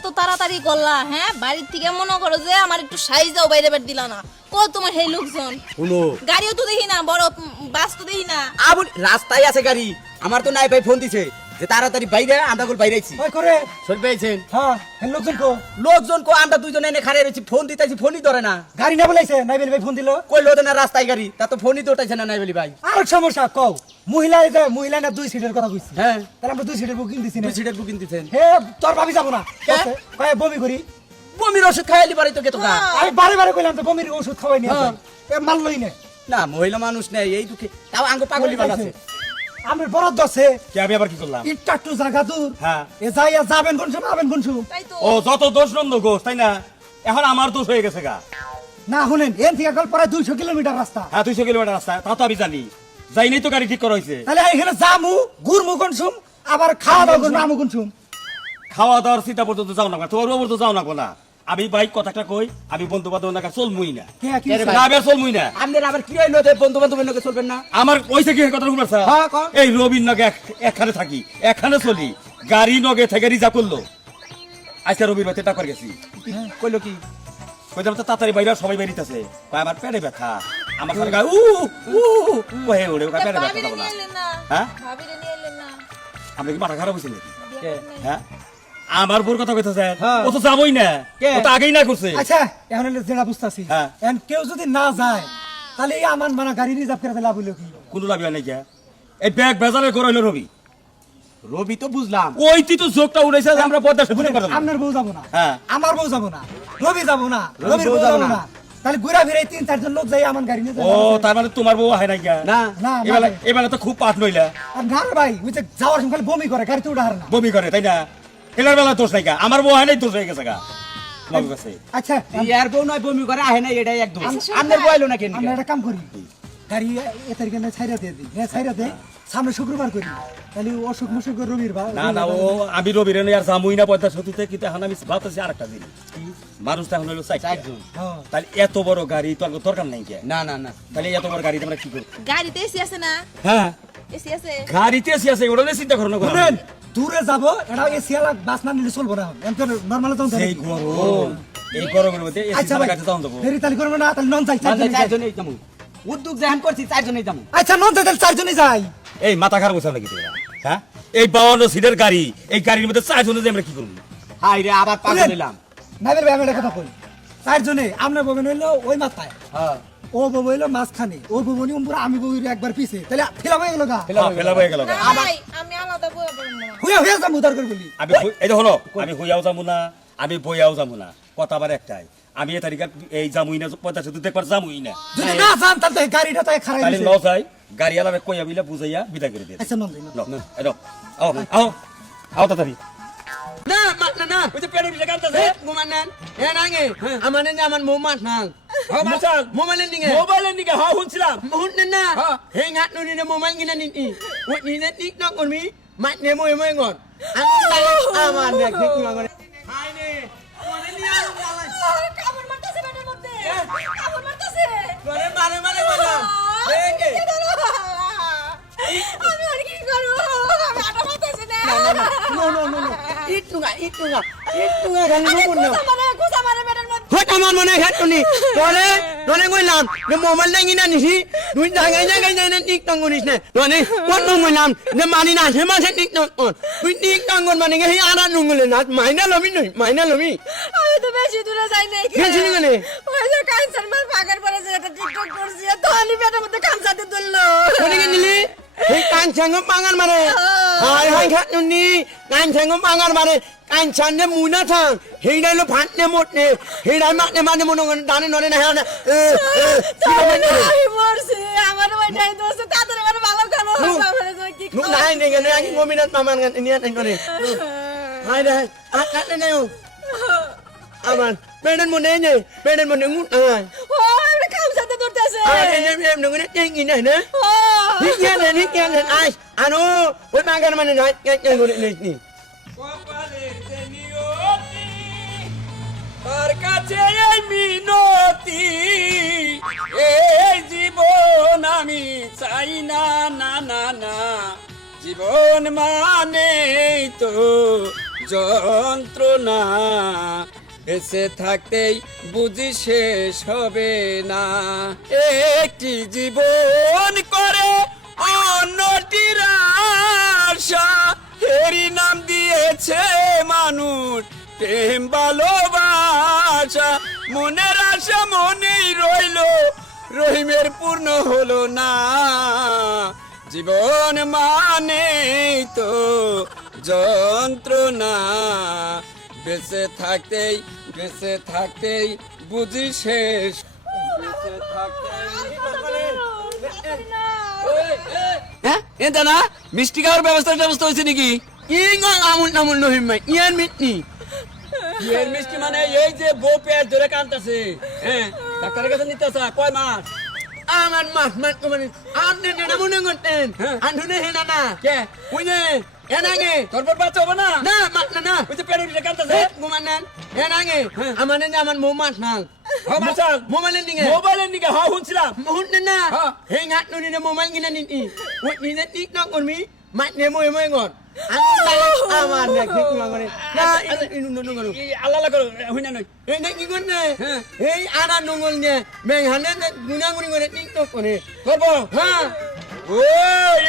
এত তাড়াতাড়ি করলা হ্যাঁ বাড়ির থেকে মনে করো যে আমার একটু সাইজাও বাইরে বের দিলা না কো তোমার সেই লোকজন শুনো গাড়িও তো দেখি না বড় বাস তো দেখি না আবু রাস্তায় আছে গাড়ি আমার তো নাই ভাই ফোন দিছে যে তাড়াতাড়ি বাইরে আমরা গোল বাইরে আইছি ওই করে সর পেয়েছেন হ্যাঁ হেন লোকজন কো লোকজন কো আমরা দুইজন এনে খাড়ে রয়েছি ফোন দিতেছি ফোনই ধরে না গাড়ি না বলাইছে নাইবেল ভাই ফোন দিল কই লোদ না রাস্তায় গাড়ি তা তো ফোনই তো উঠাইছে না নাই বলি ভাই আর সমস্যা কও মহিলা না 2 সিটের কথা কইছি হ্যাঁ তাহলে আমরা 2 সিটের বুকিং দিছি না দুই সিটের বুকিং দিতেন হে তোর ভাবি যাব না কে? কয় বমি করি বমির ওষুধ খাইলি পারি তো কে তোকা আমি বারে বারে কইলাম তো বমির ওষুধ খাওয়াই নি হ্যাঁ। এ মানলই না না মহিলা মানুষ নেই এই দুঃখে তাও আঙ্গ পাগলি বানাছে আমরা বরাদ্দ আছে কি আমি আবার কি করলাম ইটটা একটু জায়গা দূর হ্যাঁ এ যাইয়া যাবেন কোন সময় আবেন কোন সময় তাই তো ও যত দোষ নন্দ ঘোষ তাই না এখন আমার দোষ হয়ে গেছে গা না শুনেন এন থেকে গল প্রায় 200 কিলোমিটার রাস্তা হ্যাঁ 200 কিলোমিটার রাস্তা তা তো আমি জানি যাই নাই তো গাড়ি ঠিক করা হয়েছে তাহলে এখানে যামু ঘুরমু কোন সময় আবার খাওয়া দাওয়া করবো আমু কোন সময় খাওয়া দাওয়ার চিন্তা পর্যন্ত যাও না তোমার ওপর তো যাও না না আমি বাইক কথাটা কই আমি বন্ধু বান্ধব না চলমুই না কে কি কে রে না আমি চলমুই না আপনার আবার কি হইলো যে বন্ধু বান্ধবের লোকে চলবেন না আমার ওইসে কি কথা শুনছ হ্যাঁ, কও। এই রবির নগে একখানে থাকি একখানে চলি গাড়ি নগে থেকে রিজার্ভ করলো আজকে রবির বাড়িতে টাকা গেছি কইলো কি কইলাম তো তাড়াতাড়ি বাইরে সবাই বেরিতেছে কয় আমার পেটে ব্যথা আমার সাথে গায়ে কয়ে ওরে ওকে পেটে ব্যথা ভাবিরে যাবো না নিয়ে এলেন না হ্যাঁ ভাবিরে নিয়ে এলেন না আমরা কি মাথা খারাপ হয়েছে নাকি কে? হ্যাঁ আমার বোর কথা কইতেছে হ্যাঁ। ও তো যাবই না কে? ও তো আগেই না করছে আচ্ছা এখন যেটা বুঝতাছি হ্যাঁ। এখন কেউ যদি না যায় তাহলে এই আমার মানে গাড়ি রিজার্ভ করে লাভ হইলো কি কোন লাভ হয় নাই কে এই ব্যাগ ভেজালে করে হইলো রবি রবি তো বুঝলাম ওই তুই তো যোগটা উড়াইছে যে আমরা পদ্মা সেতু পারলাম আপনার বউ যাবো না হ্যাঁ। আমার বউ যাবো না রবি যাবো না রবির রবির বউ বউ যাবো যাবো না। না তাহলে ঘুরা ফিরে 3-4 জন লোক যাই আমার গাড়ি নিয়ে ও তার মানে তোমার বউ হয় নাই কে না না এবেলা এবেলা তো খুব পাঠ নইলা আর না রে ভাই ওই যে যাওয়ার সময় খালি বমি করে গাড়িতে উঠার না বমি করে তাই না এলার বেলা দোষ নাই কা আমার বউ হয় নাই দোষ হয়ে গেছে গা লগে গেছে আচ্ছা ইয়ার বউ নয় বমি করে আহে না এটাই একদম আপনার বইলো না কেন আমরা একটা কাম করি গাড়ি এ তারিখে না ছাইরা দিয়ে দিই হ্যাঁ ছাইরা দে সামনে শুক্রবার করি তাহলে অসুখ মুসুখ রবির বা না না ও আমি রবির আর জামুই না পদ্মা সেতুতে কিন্তু এখন আমি ভাবতেছি আরেকটা দিন মানুষ তো এখন হলো চারজন চারজন হ্যাঁ। তাহলে এত বড় গাড়ি তো আর দরকার নাই কে না না না তাহলে এত বড় গাড়িতে আমরা কি করব গাড়িতে এসি আছে না হ্যাঁ এসি আছে গাড়িতে এসে আছে ওটা নিয়ে চিন্তা করো না গো। শুনেন দূরে যাবো এটা এসি আলা বাস না নিলে চলবো না এখন নরমাল তো সেই গরম এই গরমের মধ্যে এসি আচ্ছা ছাড়া ভাই গাড়িতে যাওয়া দেবো দেরি তালি করবো না তাহলে নন যাই চারজনই যাই। চারজনেই যাবো উদ্যোগ যেহান করছি চারজনেই যাবো আচ্ছা নন যাই তাহলে চারজনই যাই এই মাথা খারাপ হয়েছে নাকি তোরা হ্যাঁ এই 52 সিটের গাড়ি এই গাড়ির মধ্যে চারজনে যে আমরা কি করবো হাই রে আবার পাগল হইলাম নাইবের ভাই আমি একটা কথা কই চারজনে আপনার ববেন হইলো ওই মাথায় হ্যাঁ ও বউ হইলো মাঝখানে ও ববনি উম্পুরা আমি বউ একবার পিছে তাহলে ফেলা হয়ে গেল গা ফেলা হয়ে গেল না ভাই আমি আলাদা বইয়া পড়ব না হুয়া যাবো উদার করে বলি আমি এই যে হলো আমি হইয়াও যাবো না আমি বইয়াও যাবো না কথা আবার একটাই আমি এই তারিখে এই জামুই না পদ্মা সেতু দেখবার জামুই না যদি না যান তাহলে তো এই গাড়িটা তো খারাপ তাহলে হইছে ন যাই গাড়ি আলাদা কইয়া বিলা বুঝাইয়া বিদায় করে দিয়ে আচ্ছা নন যাই লো এই লো আও আও আও তাড়াতাড়ি না মাত না ওই যে পেড়ে বিলে কাঁদতেছে মোমান্নান এ নাঙ্গে আমার না আমার মোমাত নাং মাচাল মোমালেন দিকে মোবাইলের দিকে হ্যাঁ শুনছিলাম মুহুন না হে ngat nu ni momal gina ni ni wat ni net tik nak on mi mat ne moy moy ngot aman dek tik ngot hai ne molen ni alu jalan কামড় মারতেছে পেটের মধ্যে কামড় মারতেছে করে mare mare bola denge আমি আর কি করব আমি আটা মারতেছি না no no no no itu enggak kan আমি lu pun গুছা মারে পেটের মধ্যে hot aman mana hat tu ni dole dole ngoi lam ne momal nang ina ni si du jangan jangan net tik nang ngonis ne dole wat nu ngoi lam ne mani na se ma se tik nang on du tik nang ngon mane ngai ara nu ngole na maina lomi আমি তো বেশি দূরে যাই নাই গেছি নি কেনে? ওই যে ক্যান্সার মার পাকার পরে যে একটা টিকটক করছি তো আলি পেটের মধ্যে কামসাতে ধরলো Kau dengan ni, hei kancang pangan mana? Hai kat ni, kancang pangan mana? Kancang ni muna thang, hei dah lo phat ni mot ni, hei dah mak ni mana mono dane nore na hai na. আমি মরছি আমার ওইটাই দোষ তাদের আমার ভালো কালো আমার কি Nuk naik ni kan, ni ngominat paman kan ini kan kau ni. Hai dah, kat ni ni. Aman, beden mo ni, beden mo ngut ai. ও আমরা কামসাতে ধরতেছে Em nung ni ting ini na. Ni kian ai. Anu, buat makan mana nak? Yang kau ni. কপালের যে নিয়তি তার কাছে এই মিনতি এই জীবন আমি চাই না না না না জীবন মানে তো যন্ত্রণা বেঁচে থাকতেই বুঝি শেষ হবে না একটি জীবন করে অন্যটির আশা এরই নাম দিয়েছে মানুষ প্রেম ভালোবাসা মনের আশা মনেই রইলো রহিমের পূর্ণ হলো না জীবন মানে তো যন্ত্রণা বেঁচে থাকতেই বুঝি শেষ বেঁচে হ্যাঁ এটা না মিষ্টি খাওয়ার ব্যবস্থা হয়েছে নাকি ইং আমুল নামুল নহিম ভাই ইয়ান মিটনি এর মিষ্টি মানে এই যে বউ পেট ধরে কাঁদতেছে হ্যাঁ ডাক্তারের কাছে নিতে আসা কয় মাস আমার মাস মাস মানে আপনি না মনে করতেন হ্যাঁ। আন্ডুনে হেনা না কে উইনে এনাগে তোর বাচ্চা হবে না না মাস না ওই যে পেট উঠে কাঁদতেছে গুমানান এনাগে আমার না আমার মো মাস না মোবাইলের দিকে মোবাইলের দিকে হ্যাঁ শুনছিলাম হুন না হ্যাঁ। হে ngaত নুনি না মোবাইল কিনা নিতি ওই নিনে টিকটক করমি মাত নে মই মই গর আমার দেখ ঠিক করে না ইনু ননু করো আল্লাহ করো হইনা নই এই না কি করনে এই আনা নঙ্গল নে মেঘানে গুনাগুনি করে টিকটক করে করবো হ্যাঁ ও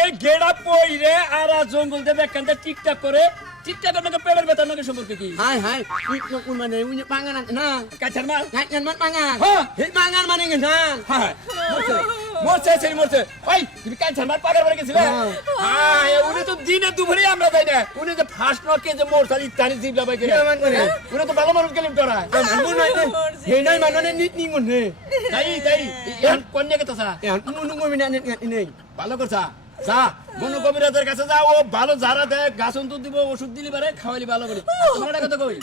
এই গেড়া পই রে আর জঙ্গল দেবে কান্দা টিকটক করে টিকটক করে পেড়ের বেতন নাকি সম্পর্কে কি হাই হাই টিকটক কোন মানে উনি পাঙ্গান না কাছার মাল কাইন মান পাঙ্গান হ্যাঁ। হে পাঙ্গান মানে গেছা হ্যাঁ মরছে ওই তুমি কাছার মাল পাগার পরে গেছিলে হ্যাঁ উনি তো দিনে দুপুরে আমরা যাই না উনি যে ফার্স্ট নকে যে মোরসাল ইত্যাদি জিব লাগাই গেলে মান করে উনি তো ভালো মানুষ গেলেন তোরা মানবো নাই হে নাই মাননে নিত নি গনে তাই ইয়ান কন্যা কে তোসা এ নুনু গমি না নেই ভালো করছা যা বন কবিরাজের কাছে যা ও ভালো যারা দেয় গাছ অন্তর দিব ওষুধ দিলি পারে খাওয়ালি ভালো করে তোমার একটা কথা কই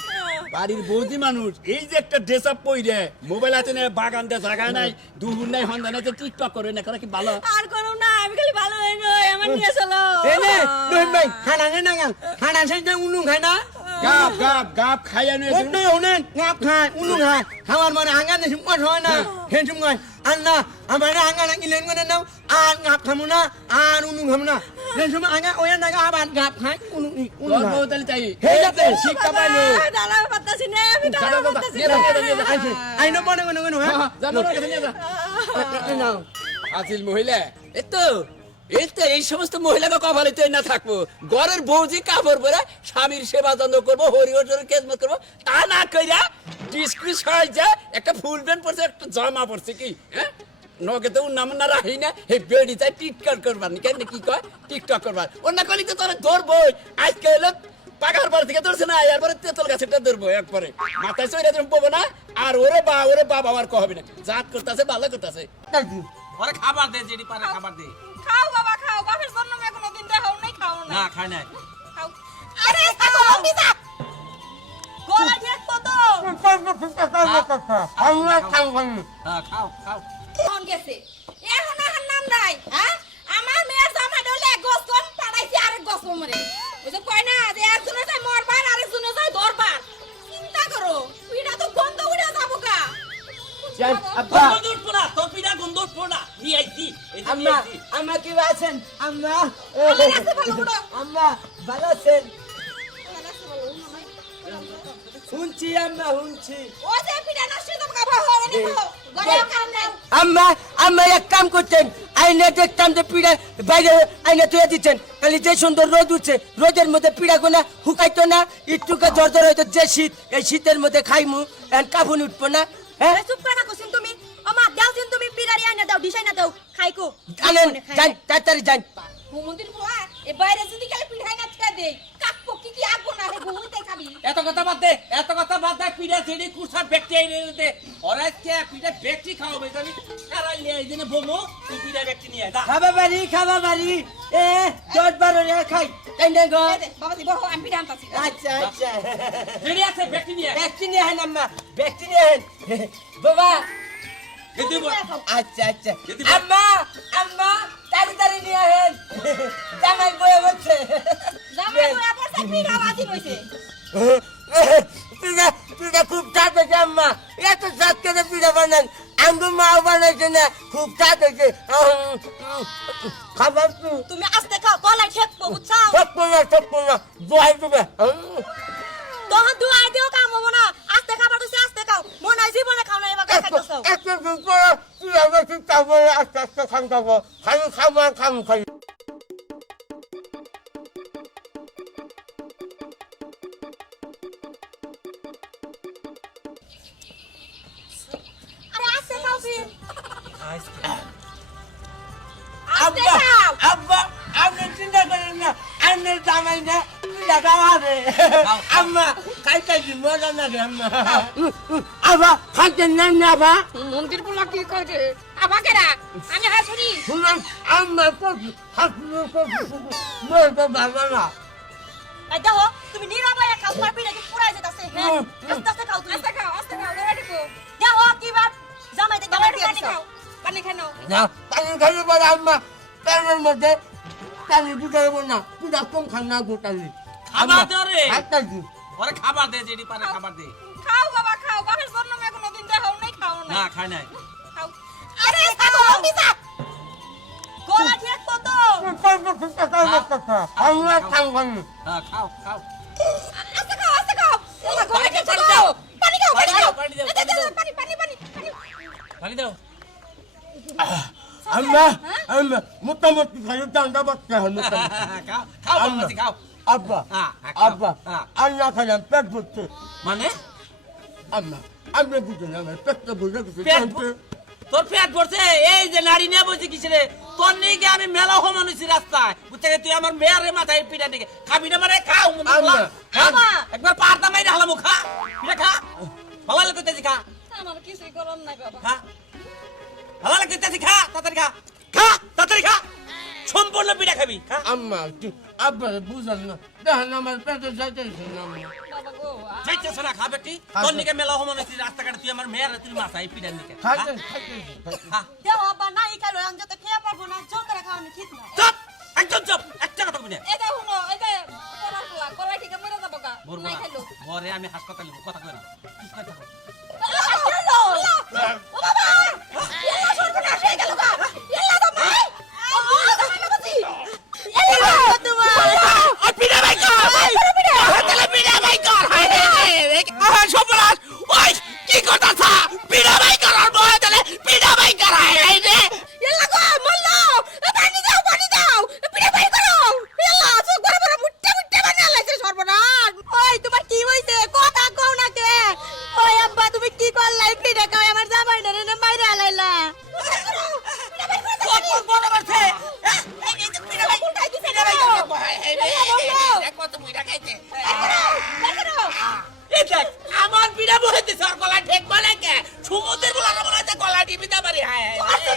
বাড়ির বৌদি মানুষ এই যে একটা ড্রেস আপ পইরে মোবাইল আছে না বাগান দে জায়গা নাই দুহুর নাই হন্দা নাই টিকটক করে না করে কি ভালো আর করো না আমি খালি ভালো হই নই আমার নিয়ে চলো এ নে নহিম ভাই খানা নে না গাল খানা সেই না উনু খাই না গাপ খাইয়া নয় ওই তো উনেন গাপ খাই উনু খাই খাওয়ার মানে আঙ্গা দে সুপার হয় না হে সুম গায় আন্না আমার আঙ্গা না কিলেন করে নাও আর গাপ খামু না আর উনু খামু না হে সুম আঙ্গা ওয়া না আবার গাপ খাই উনু উনু তোর বউ তাহলে চাই হে যাতে শিক্ষা পাইলো দাঁড়াও পাতাছি না আমি দাঁড়াও পাতাছি আইছে আই ন মনে মনে মনে হ্যাঁ যা মোর কাছে নিয়ে যা নাও আজিল মহিলা এই তো এই সমস্ত মহিলাকে কপালে তো না থাকবো ঘরের বউজি কাপড় পরে স্বামীর সেবা যত্ন করবো হরিহরের খেদমত করবো তা না কইরা ডিসক্রিস হয়ে যায় একটা ফুল প্যান্ট পরছে একটা জামা পরছে কি হ্যাঁ নগে তো নাম না রাখি না এই বেড়ি চাই টিকটক করবার নি কেন কি কয় টিকটক করবার অন্য কলি তো তোরা ধরবো আজকে হলো পাকার বার থেকে ধরছে না এরপরে তেতল গাছেরটা ধরবো একবারে মাথায় চইরা তুমি পাবো না আর ওরে বাবা আর কহবি না জাত করতেছে ভালো করতেছে ওরে খাবার দে যেটি পারে খাবার দে খাও বাবা খাও বাপের জন্য আমি কোনোদিন দেখাও নাই খাও না না খাই নাই খাও আরে খাও লম্বি যা গলা ঠিক কত হ্যাঁ খাও কোন গেছে এখন আর নাম নাই হ্যাঁ আমার মেয়ের জামা ডলে এক গস কোন পাড়াইছি আরেক গস মরে ওই যে কয় না যে একজনে যায় মরবার আরেকজনে যায় ধরবার চিন্তা করো পিড়া তো গন্ধ উড়ে যাবো কা আব্বা গন্ধর পোড়া তোর পিড়া গন্ধর পোড়া নিয়ে আইছি এই যে নিয়ে আম্মা আইছি আম্মা কি আছেন আম্মা আমার কাছে ভালো উড়ো আম্মা ভালো আছেন শুনছি আম্মা শুনছি ও যে পিড়া নষ্ট তো কাবা হবে নি গলা কাম নাই আম্মা আম্মা এক কাম করতেন আইনে দেখতাম যে পিড়া বাইরে আইনে তুলে দিচ্ছেন খালি যে সুন্দর রোদ উঠছে রোদের মধ্যে পিড়া গোনা হুকাইতো না একটুকে জ্বর জ্বর হইতো যে শীত এই শীতের মধ্যে খাইমু এখন কাফুন উঠবো না হ্যাঁ চুপ করে থাকো শুন তুমি ও মা দাও শুন তুমি পিড়ারি আইনা দাও ডিসাই না দাও খাইকো আনেন যান তাড়াতাড়ি যান মন্দির পোলা এ বাইরে যদি গেলে পিড়াই না ছেড়ে দেই কাকপো কি আগো না রে বহুতে খাবি এত কথা বাদ দে পিড়া যেটি কুসার ব্যক্তি আইনে দে ওরা কে পিড়া ব্যক্তি খাওয়াবে জানি সারা লিয়ে আইজনে বমো তুই পিড়া ব্যক্তি নিয়ে দা খাবা বাড়ি এ 10-12 রে খাই তাই না গো বাবা দি বহ আমি পিড়া আনতাছি আচ্ছা আচ্ছা যেটি আছে ব্যক্তি নিয়ে ব্যক্তি নিয়ে হেন আম্মা ব্যক্তি নিয়ে হেন বাবা এই তুই বল। আচ্ছা আচ্ছা যদি আম্মা আম্মা তাড়াতাড়ি নিয়ে হেন জামাই বয়ে বলছে জামাই বয়া পড়ছে পিড়া বাজি হইছে পিঠা খুব চাপ হয়েছে আম্মা এত চাপ কেন পিঠা বানান আঙ্গুর মাও বানাইছে না খুব চাপ হয়েছে খাবার তো তুমি আস্তে খাও গলায় ঠেকবো বুঝছাও সব না দোয়াই দেবে খান খাবো খালি খাবো খাম খাই আরে আস্তে খাও ফির আস্তে আব্বা খাও আব্বা আপনি চিন্তা করেন না আপনি জামাই না টাকা আছে আম্মা খাইতে মজা লাগে আম্মা আব্বা খাইতেন না না আব্বা মন্দির পোলা কি কয় রে আবা কেডা আমি হাসুরি শুনুন আম্মা তো হাসপাতাল তো মরতে পারবে না এই দেখো তুমি নীরবে খাও তোমার পিঠা কি পুরাই যেতাছে হ্যাঁ আস্তে আস্তে খাও তুমি আস্তে খাও ধরে দেখো দেখো কি বাত জামাই দেখো পানি খাও পানি খাও না পানি খাইলে পরে আম্মা প্যানের মধ্যে পানি ঢুকাইব না পুরা কম খান না গোটালি খাবার দে রে। একটা দিন ওরে খাবার দে যেটি পারে খাবার দে খাও বাবা খাও বাবার জন্য মে কোনোদিন দেখাও নাই খাও না না খাই নাই খাও আরে খাও লম্বি যা গলা ঠিক কত আমরা খান খান হ্যাঁ খাও খাও আস্তে খাও এলা গলা ঠিক পানি দাও দাও। পানি খাও পানি দাও, পানি পানি দাও, দাও পানি দাও। পানি পানি পানি পানি দাও আমরা আমরা মোটামুটি খালি ঠান্ডা বাচ্চা হলো খাও খাও বাবাজি খাও আব্বা হ্যাঁ, খাও, আব্বা হ্যাঁ। আল্লাহ খালাম পেট ভরছে মানে আম্মা আপনি বুঝলেন আমার পেটটা বুঝে গেছে তোর পেট ভরছে এই যে নারী নিয়ে বলছি কিসে রে তোর নিয়ে আমি মেলা হমানুছি রাস্তায় বুঝতে তুই আমার মেয়ের মাথায় পিঠা দিকে খাবি না মানে খাও আম্মা, আম্মা একবার পারতা মাইরা হালামু খা পিঠা খা ভালো লাগে তেজি খা আমার কিছুই করার নাই বাবা খা ভালো লাগে তেজি খা তাড়াতাড়ি খা খা তাড়াতাড়ি খা সম্পূর্ণ পিঠা খাবি খা আম্মা আব্বা বুঝলেন না দেখেন আমার পেটে যাইতেছে না বাবা গো চাইতে শোনা খা বেটি তোর নিকে মেলা হমানুছি রাস্তাঘাটে তুই আমার মেয়ের তুই মাথায় পিঠা নিকে খাইতে খা দেও আব্বা নাই খালো আমি যত খেয়ে পারবো না জোর করে খাওয়ানো ঠিক না চুপ একদম চুপ একটা কথা বলি না এই দেখো না এই যে পড়ার পোলা গলায় ঠিক মরে যাবো গা নাই খাইলো বরে আমি হাসপাতালে কথা কই না চুপ করে থাকো। ও বাবা এলা সর্বনাশ হয়ে গেল গা এলা তো মাই ও বাবাজি এলা তোমার ওই পিঠা ভাই কর হাতেলে পিঠা ভাই কর আহা সর্বনাশ ওই কি করতাছ পিঠা ভাই কর আর বহাতেলে পিঠা ভাই কর এই রে এলা গো মল্লো পানি দাও পিড়ে বাইর করো এলা চোখ বড় বড় মুট্টে মুট্টে বানিয়ে লাইছে সর্বনাশ ওই তোমার কি হইছে কথা কও না কে ওই আব্বা তুমি কি করলাই পিড়ে খাও আমার জামাই না রে মাইরে আলাইলা কত বড় মারছে এই যে পিঠা ভাই উল্টাই দিছে পিঠা ভাই কর এই রে দেখো কত মুইরা খাইতে দেখো এই দেখ আমার পিঠা বহাইতে সর গলা ঠিক বলে কে সমুদ্রের গলা বলাতে গলা টিপিতে পারি হায় আস্তে